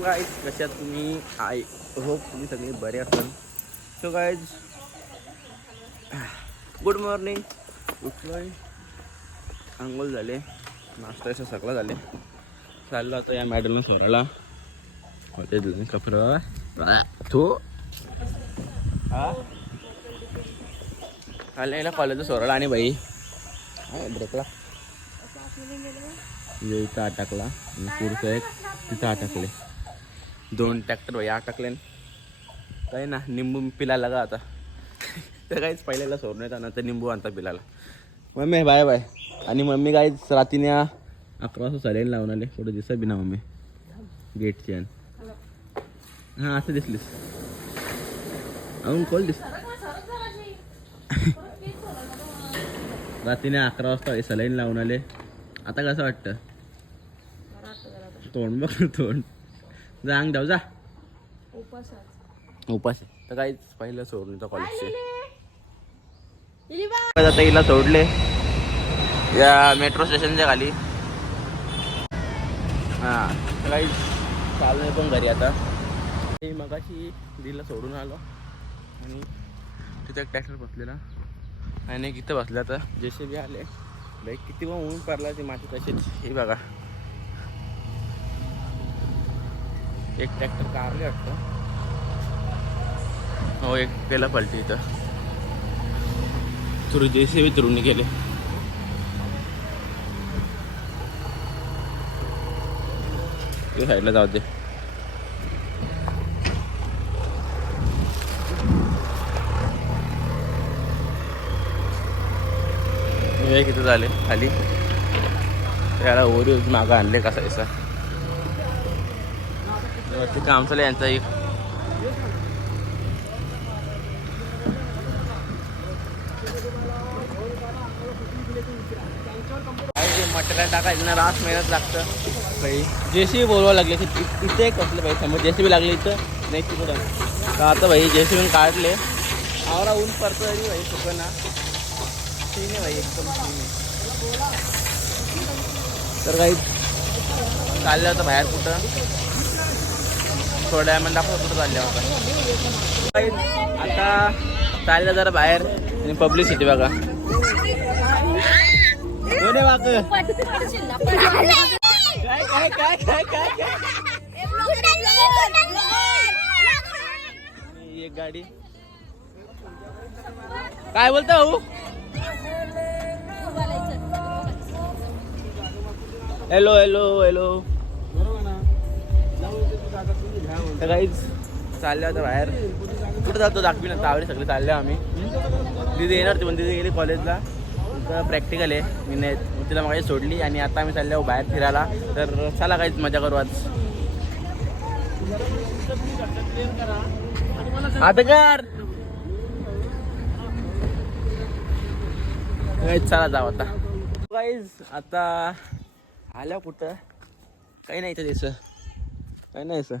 Morning guys कशात तुम्ही? I hope तुम्ही सगळे बरे असाल. सो गाईज गुड मॉर्निंग उठलोय. आंघोळ झाले. नाश्ता असं सगळं झाले. चाललो आता या मॅडमला सोडायला. होते तुझे कपडे. तू? हा? आले याला कॉलेजला सोडायला आणि बाई. ब्रेकला. ये इथं अटकला आणि पुढचं एक तिथं अटकले दोन ट्रॅक्टर भाई अटकले काही ना निंबू पिलायला का आता. तर काहीच पहिल्याला सोडून येतात तर निंबू आणता पिलाला मम्मी बाय बाय. आणि मम्मी काहीच रात्रीने अकरा वाजता सलेन लावून आले. थोडं दिसत बी ना मम्मी. गेटची आणि. हां असं दिसलीस. अजून खोल दिस रात्रीने अकरा वाजता सलाईन लावून आले. आता कसं वाटतं? तोंड बघ तोंड. जा अंग जाऊ जा. उपास तर काहीच पहिलं सोडून येतो कॉलेजचे आता हिला सोडले. या मेट्रो स्टेशनच्या खाली. हां. तर काहीच चालू पण घरी आता. मी मगाशी दिला सोडून आलो. आणि तिथे एक ट्रॅक्टर बसलेला. आणि एक इथं बसलं आता. जसे बी आले. बाईक किती पण ऊन पडला ती माती तशीच. हे बघा. एक ट्रॅक्टर कारले वाटतं. हो एक केला पलटी इथं. थोडी जे सी बी तुरून गेले. ते साईडला जाऊ दे. किती झाले खाली. त्याला ओरी मागं आणले कसा ऐसा वरती काम चालू यांचा एक. मटेरियल टाकायचं ना रास मेहनत लागतं. भाई जे सी बी बोलवावं लागले की इथे एक असलं पाहिजे समोर जे सी बी लागले इथं नाही तिकडं. तर आता भाई जे सी बी काढले. आवरा ऊन पडतो तरी भाई सुकं ना. सीन आहे भाई एकदम सीन तर काही चाललं होतं बाहेर कुठं? थोड्या वेळामध्ये दाखवतो कुठं चाललं होता. आता चाललं जरा बाहेर आणि पब्लिसिटी बघा. कोणी काय काय काय काय काय काय? एक गाडी. काय बोलतो भाऊ? हॅलो हॅलो हॅलो तर काहीच चालले आता बाहेर. कुठं जातो दाखवी ना तावडे सगळे चालले आम्ही. दिदी येणार ती पण दिदी गेली कॉलेजला तर प्रॅक्टिकल आहे. मी नाही तिला मग सोडली आणि आता आम्ही चालल्या बाहेर फिरायला. तर चला काहीच मजा करू आज. आता कर काहीच चला जाऊ आता. काहीच आता आल्या कुठं? काही नाही इथं त्याचं काही नाही सर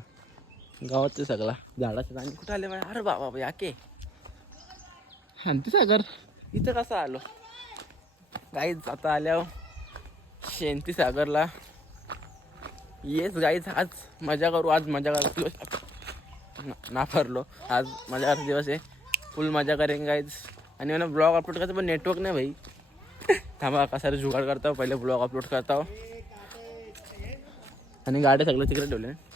गावात सगळा. झाडाचं आणि कुठं आले माहिती अरे बाबा याके शांती सागर. इथं कसं आलो? गाईच आता आल्यावर शांती सागरला. येस गाईच आज मजा करू आज मजा करू. ना- नाफरलो आज मजा करायचा दिवस आहे. फुल मजा करेन गाईज आणि मला ब्लॉग अपलोड करायचं पण नेटवर्क नाही भाई. थांबा कसा जुगाड करता पहिले ब्लॉग अपलोड करता आणि गाड्या सगळं तिकडे ठेवले.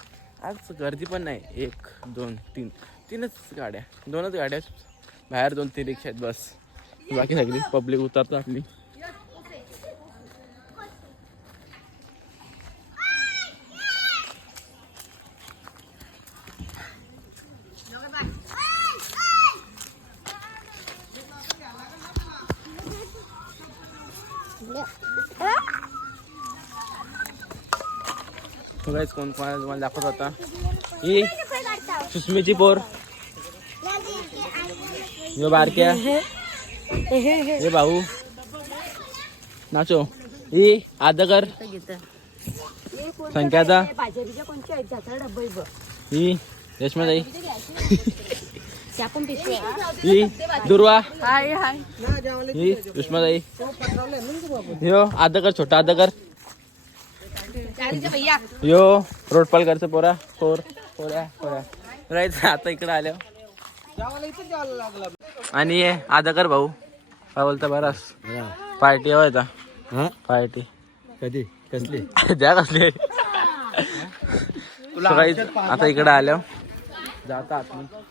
आज गर्दी पण नाही. एक दोन तीन. तीनच गाड्या. दोनच गाड्या बाहेर दोन तीन रिक्षा आहेत बस. बाकी सगळी पब्लिक उतरतात आपली. सगळेच कोण कोणाला तुम्हाला दाखवत होता. ही सुस्मीची पोर. यो बारक्या. हे भाऊ. नाचो. ही आदकर संख्याचा. ही रेशमाताई ही दुर्वा. हाय हाय. ही सुषमाताई ह्यो आदकर छोटा आदकर भैया. यो रोडपालकरचं पोरा पोर पोऱ्या पोऱ्या राहायचं आता इकडे आल्या आणि ये आदाकर भाऊ. काय बोलता बरास पार्टी हवा येता हा? पार्टी. कधी? कसली? द्या कसली. आता इकडे आल्या जाता आतमध्ये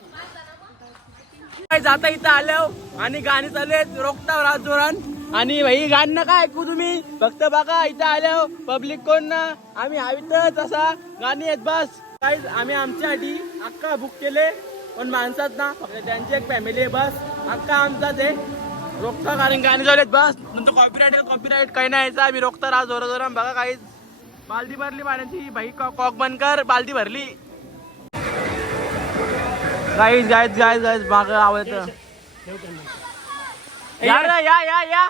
जाता इथं आल्या आणि गाणी चालू आहेत. रोखता रात जोरान आणि भाई गाणं काय ऐकू तुम्ही. फक्त बघा इथं आल्या पब्लिक कोण ना? आम्ही हवीतच असा गाणी आहेत बस. काय आम्ही आमच्यासाठी अक्का बुक केले पण माणसात ना फक्त त्यांची एक फॅमिली आहे बस. अक्का आमचाच आहे. रोखता कारण गाणी आहेत बस. नंतर कॉपीराईट कॉपीराईट काही नाही यायचं. आम्ही रोखता राहा जोरा जोरान बघा काहीच बालदी भरली पाण्याची भाई कॉक बंद कर. बालदी भरली. गाईज गाईज गाईज गाईज माग आवाज येतं. या रे, या.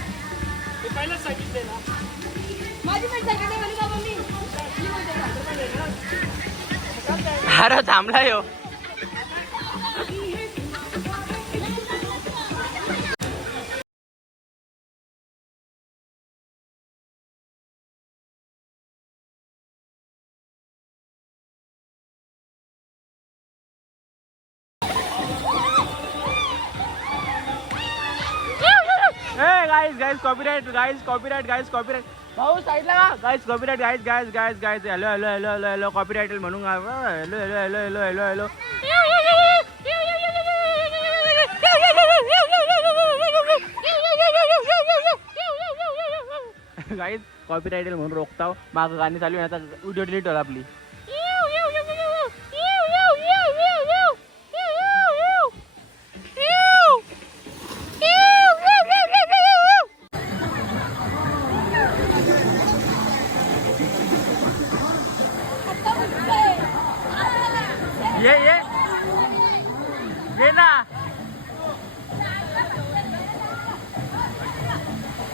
अरे थांबला यो. Guys guys copyright guys copyright guys copyright भाऊ साईडला guys copyright guys guys guys guys hello hello hello hello hello copyright म्हणून hello hello hello hello hello hello guys copyright म्हणून रोखताव. माग गाणी चालू आहे आता व्हिडिओ डिलीट होईल आपली.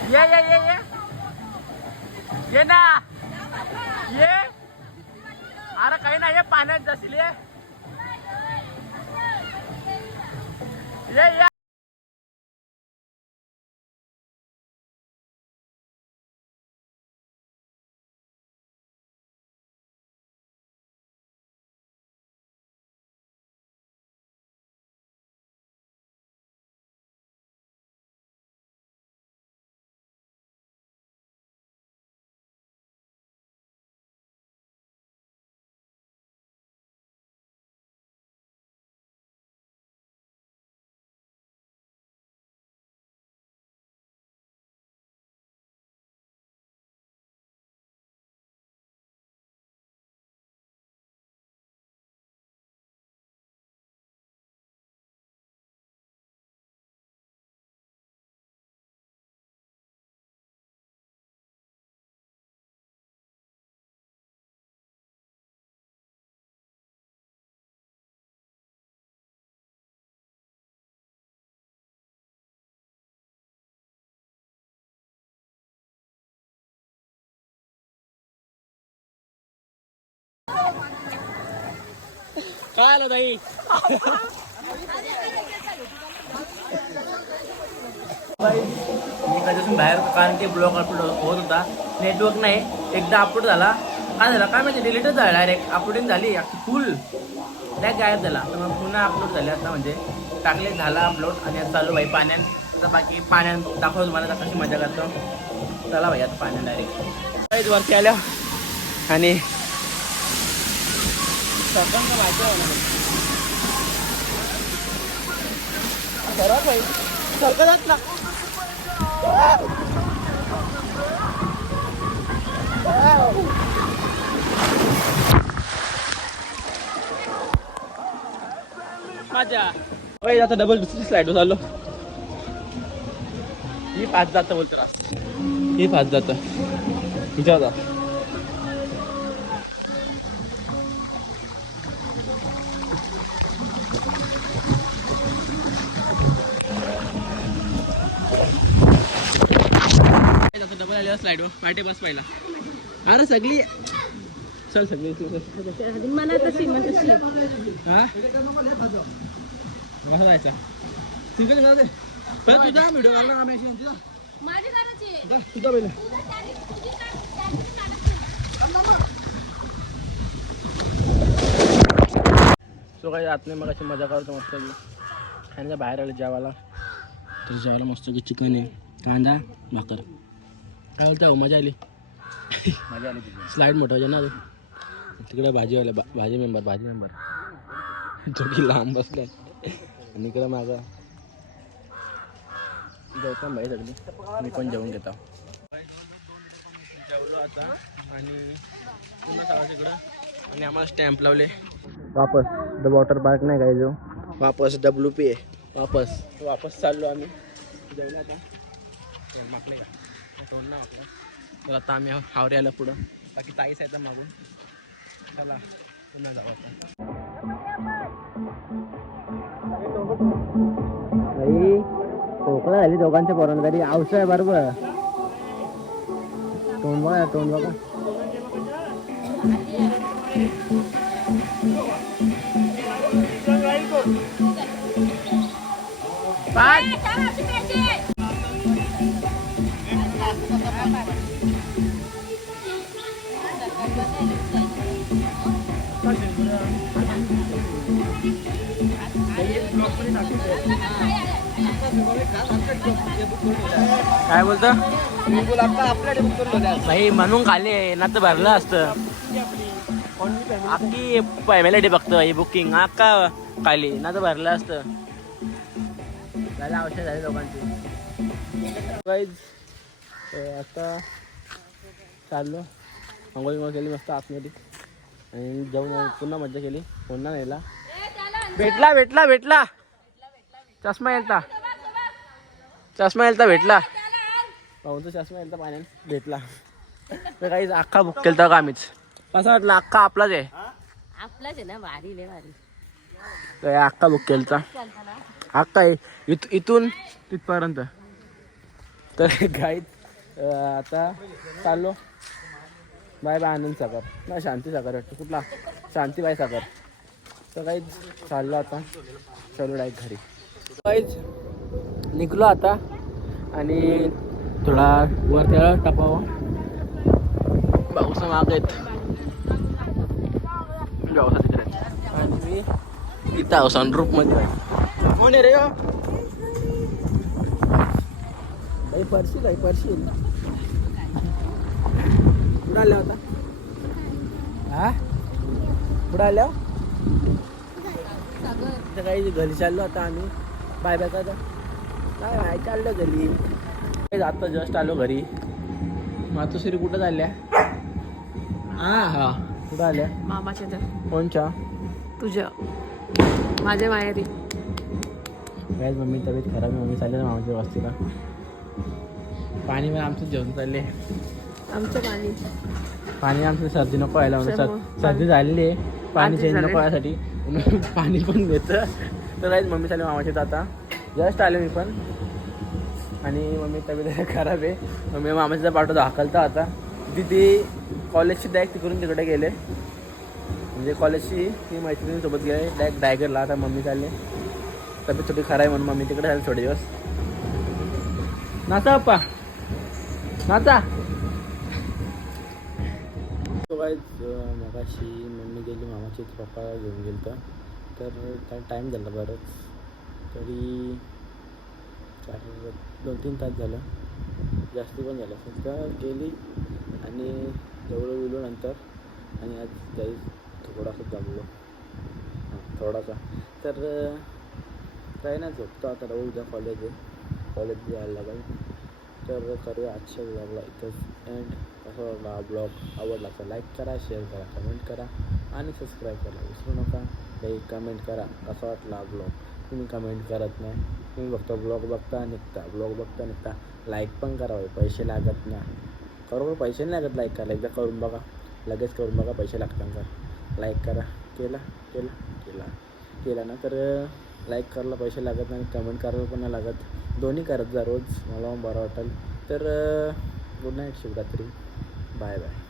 ये ये ये ये। ये ना। ये। अरे काही नाही ये पाण्यात जाशील ये ये. काय आलं ताई मी कधीपासून बाहेर कारण की ब्लॉग अपलोड होत होता. नेटवर्क नाही. एकदा अपलोड झाला. काय झाला? काय माहिती? डिलीटच झाला डायरेक्ट अपलोडिंग झाली. फुल डायरेक्ट गायब झाला. तर मग पुन्हा अपलोड झाले आता म्हणजे. टाकले झाला अपलोड आणि आता चालू भाई पाण्यात आता बाकी पाण्यात दाखवतो तुम्हाला कशी मजा करतो. चला भाई आता पाण्यात डायरेक्ट वरती आल्या. आणि सरपंच माहिती आहे घरात भाई ना. माझ्या आता डबल दुसरी स्लाइड चाललो. ही पाच जात बोलतो ही पाच जात. हिच्या आल्या स्लाईड पाठी बस पहिला. अरे सगळी चल सगळी. मला तशी हा? कसा जायचा. सिंगल जाऊ दे. पहिला तुझा व्हिडिओ काढला आम्ही अशी तुझा माझी करायची जा, तुझा पहिला सो काही आत नाही मग अशी मजा करतो मस्त आणि बाहेर आलं जेवायला. तर जेवायला मस्त की चिकन आहे. कांदा भाकर. काय बोलतो मजा आली. मजा आली स्लाईड मोठा ना तो. तिकडे भाजीवाला बा भाजी मेंबर भाजी मेंबर तो की लांब बसलाय. आणि इकडे माझा. गौतम भाई सगळी. मी पण जेवून घेतो. जेवलो आता आणि पुन्हा सगळं तिकडं आणि आम्हाला स्टॅम्प लावले. वापस. द वॉटर पार्क नाही काय जो? वापस डब्ल्यू पी आहे वापस. वापस चाललो आम्ही. जेवलो आता. मागले का? तोंड ना मागलं तर आता आम्ही हावरे आला पुढं. बाकी ताईच आहे तर मागून. चला पुन्हा जाऊ आता खोकला झाली दोघांच्या पोरांना तरी. औषध आहे बरोबर. तोंड बघा तोंड बघा. काय बोलतो? भाई म्हणून खाली ना तर भरलं असतं. अख्खी फॅमिली फक्त ही बुकिंग अख्खा खाली? ना तर भरलं असतं. झालं औषध झाले दोघांची आता चाललो. आंघोळ बिंघोळ केली मस्त आतमध्ये. आणि जाऊन पुन्हा मजा केली. पुन्हा नेला. भेटला भेटला भेटला. चष्मा येलता चष्मा येलता भेटला. पाहून चष्मा येलता पाण्यात भेटला. तर काही अख्खा बुक केलता का आम्हीच. कसं वाटलं? अख्खा आपलाच आहे. आपलाच आहे ना भारी लय भारी. तर अख्खा बुक केलता. अख्खा आहे. इथ इथून तिथपर्यंत. तर गाईत आता चाललो. Bye bye Anand Sagar. नाही शांती सागर वाटतं. कुठला? शांतीबाई सागर. तर काही चाललो आता. चलो डायरेक्ट घरी. काहीच निघलो आता. आणि थोडा वर त्याला टपावं पाऊस माग आहेत. पावसा तिकडे आणि मी इथं आहो सनरूप कोण रे हो? ह्यो? बाई परशी काय परशी कुठं आल्या होता. हा? कुठं आल्या इथं काही घरी चाललो आता आम्ही. बाय बाय काय काय बाय चाललो घरी. आता जस्ट आलो घरी. मातोश्री कुठं चालल्या? हा हा. कुठं आल्या? मामाच्या तर कोणच्या? तुझ्या. माझ्या माहेरी. काय मम्मी तब्येत खराब आहे मम्मी चालले ना मामाच्या वस्तीला. पाणी पण आमचं जेवण चालले आमचं पाणी. पाणी आमचं सर्दी नको व्हायला म्हणून सर्दी झालेली आहे. पाणी चेंज. नको व्हायसाठी. पाणी पण घेतं तर काहीच मम्मी चालले मामाच्या आता. जस्ट आले मी पण. आणि मम्मी तब्येत खराब आहे. मम्मी मामाच्या पाठवतो. हाकलता आता. तिथे कॉलेजची डायरेक्ट तिकडून तिकडे गेले. म्हणजे कॉलेजची ती मैत्रिणीसोबत गेले. डायरेक्ट डायगरला आता मम्मी चालले. तब्येत थोडी खराब आहे म्हणून मम्मी तिकडे झाली थोडे दिवस. नाचा पप्पा. नाचा मगाशी मम्मी गेली मामाचे पप्पा घेऊन गेलो तर त्या काय टाईम झाला बरंच. तरी चार दोन तीन तास झालं. जास्ती पण झालं. फक्त गेली आणि जवळ गेलो नंतर आणि आज काही थोडासा जमलो. थोडासा. तर काही नाही झोपतो आता. उद्या कॉलेज आहे. कॉलेज जायला लागेल. तर करूया. आजच्या ब्लॉगला इथंच एंड असं ब्लॉग आवडला तर लाईक करा शेअर करा कमेंट करा आणि सबस्क्राईब करा विसरू नका. काही कमेंट करा. कसा वाटला ब्लॉग तुम्ही कमेंट करत नाही. तुम्ही फक्त ब्लॉग बघता निघता. ब्लॉग बघता निघता. लाईक पण करा पैसे लागत नाही. खरोखर पैसे नाही लागत लाईक करायला. एकदा करून बघा. लगेच करून बघा. पैसे लागतात का? लाईक करा. केला केला केला. केला ना तर लाईक करायला पैसे लागत नाही कमेंट करायला पण नाही लागत. दोन्ही करत जा रोज मला बरं वाटेल. तर good night Shivratri. Bye bye